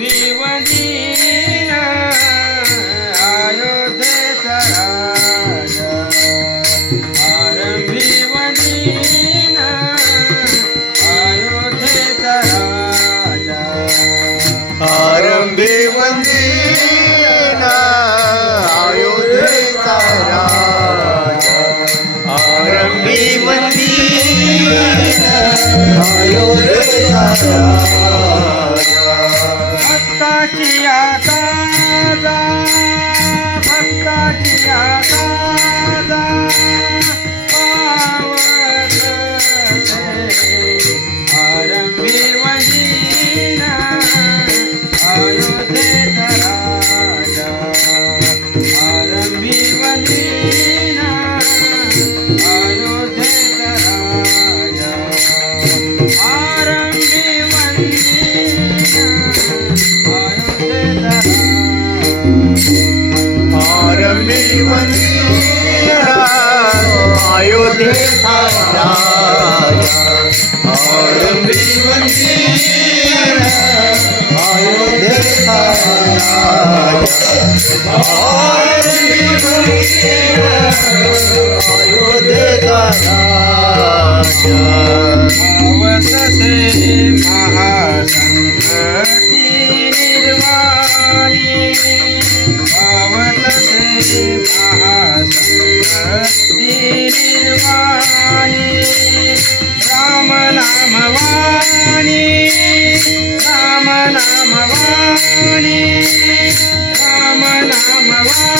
देवदीना Ayodhya Raja, Ayodhya Raja, Ayodhya Raja, Ayodhya Raja, वाणी राम नाम वाणी राम नाम वाणी राम नाम वाणी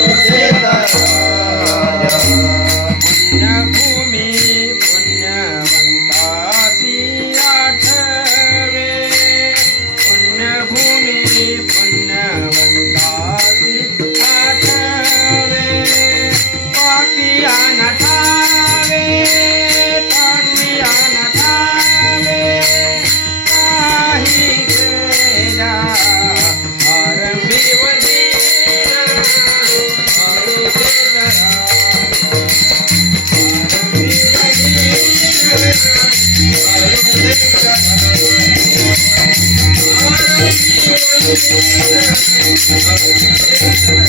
Thank you.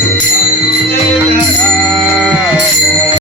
Música